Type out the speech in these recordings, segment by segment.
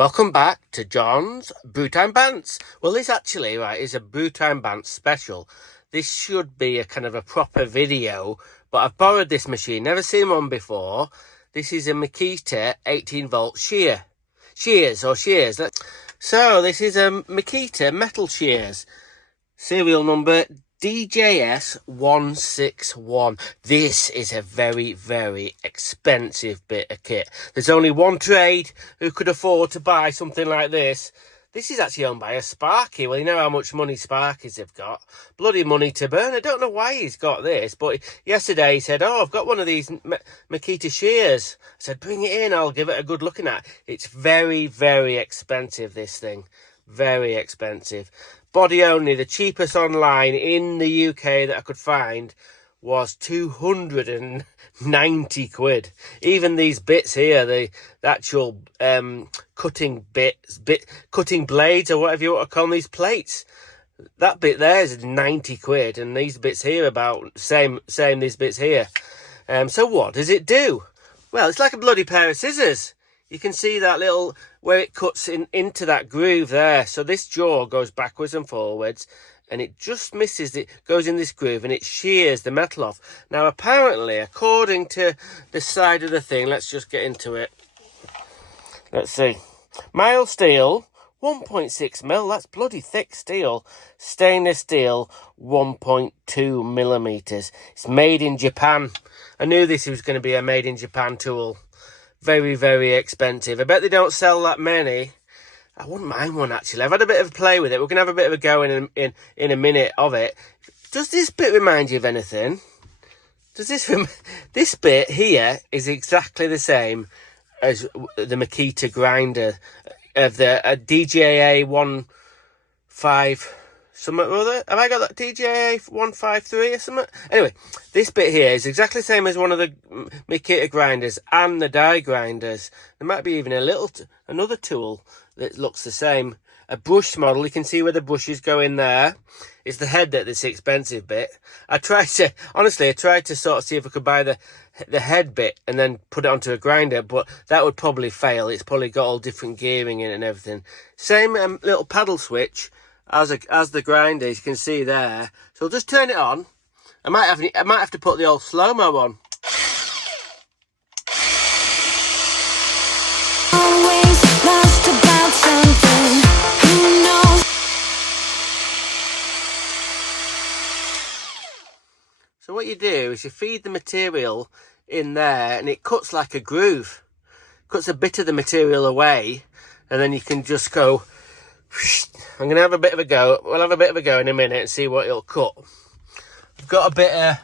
Welcome back to John's Brewtime Bants. Well, this actually, right, is a Brewtime Bants special. This should be a kind of a proper video, but I've borrowed this machine, never seen one before. This is a MAKITA 18-volt shears. So this is a MAKITA Metal Shears, serial number DJS161. This is a very, very expensive bit of kit. There's only one trade who could afford to buy something like this. This is actually owned by a Sparky. Well, you know how much money Sparkies have got. Bloody money to burn. I don't know why he's got this, but yesterday he said, oh, I've got one of these MAKITA shears. I said, bring it in, I'll give it a good looking at. It's very, very expensive, this thing. Very expensive. Body only, the cheapest online in the UK that I could find was 290 quid. Even these bits here, the actual cutting cutting blades, or whatever you want to call them, these plates, that bit there is 90 quid, and these bits here about same these bits here. So what does it do? Well, it's like a bloody pair of scissors. You can see that little, where it cuts into that groove there. So this jaw goes backwards and forwards, and it just misses it, goes in this groove, and it shears the metal off. Now, apparently, according to the side of the thing, let's just get into it. Let's see. Mild steel, 1.6 mil. That's bloody thick steel. Stainless steel, 1.2 millimeters. It's made in Japan. I knew this was going to be a made in Japan tool. Very, very expensive. I bet they don't sell that many. I wouldn't mind one, actually. I've had a bit of a play with it. We're going to have a bit of a go in a minute of it. Does this bit remind you of anything? Does this bit here is exactly the same as the MAKITA grinder of the DJA 15 something or other. Have I got that DJA 153 or something? Anyway, this bit here is exactly the same as one of the MAKITA grinders and the die grinders. There might be even another tool that looks the same. A brush model, you can see where the brushes go in there. It's the head that's the expensive bit. I tried to sort of see if I could buy the head bit and then put it onto a grinder, but that would probably fail. It's probably got all different gearing in it and everything. Same little paddle switch as the grinder, as you can see there. So I'll just turn it on. I might have to put the old slow-mo on. Always lost about something. Who knows? So what you do is you feed the material in there, and it cuts like a groove. Cuts a bit of the material away, and then you can just go. I'm going to have a bit of a go. We'll have a bit of a go in a minute and see what it'll cut. I've got a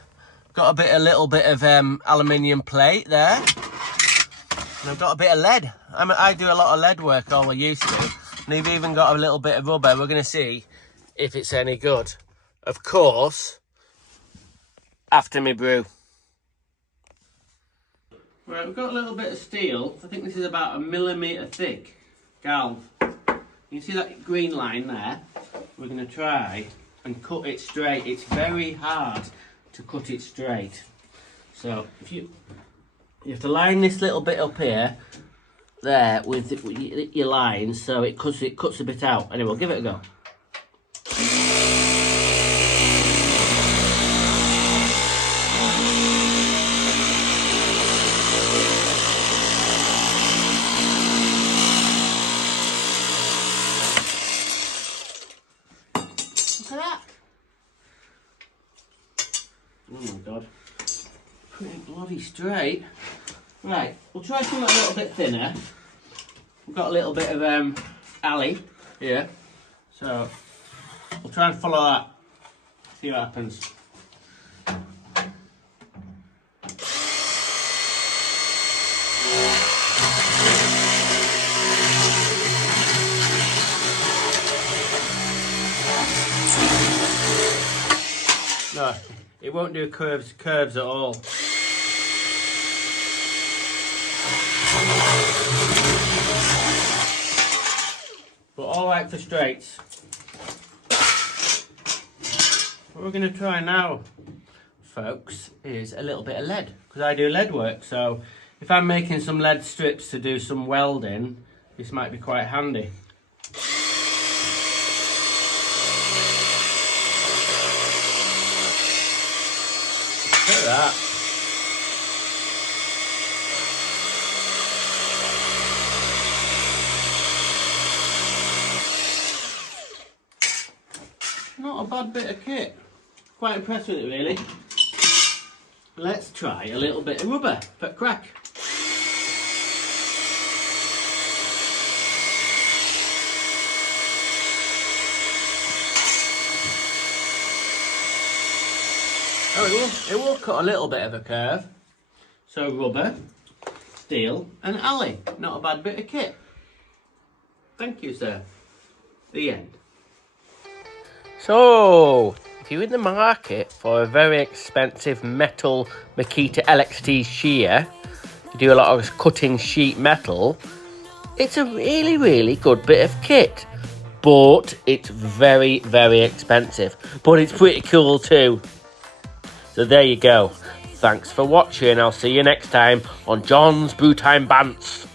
little bit of aluminium plate there. And I've got a bit of lead. I do a lot of lead work, all I used to. And they've even got a little bit of rubber. We're going to see if it's any good. Of course, after me brew. Right, we've got a little bit of steel. I think this is about 1 millimetre thick galv. You see that green line there? We're going to try and cut it straight. It's very hard to cut it straight. So if you have to line this little bit up here, there, with your lines, so it cuts a bit out. Anyway, we'll give it a go. Look at that. Oh my god. Pretty bloody straight. Right, we'll try something a little bit thinner. We've got a little bit of alley here. So we'll try and follow that. See what happens. No, it won't do curves at all. But all right for straights. What we're going to try now, folks, is a little bit of lead, because I do lead work. So if I'm making some lead strips to do some welding, this might be quite handy. Look at that. Not a bad bit of kit. Quite impressed with it, really. Let's try a little bit of rubber for crack. Oh, it will cut a little bit of a curve. So rubber, steel and alley. Not a bad bit of kit. Thank you, sir. The end. So, if you're in the market for a very expensive metal MAKITA LXT shear, you do a lot of cutting sheet metal, it's a really, really good bit of kit. But it's very, very expensive. But it's pretty cool too. So there you go. Thanks for watching. I'll see you next time on John's Brew Time Bants.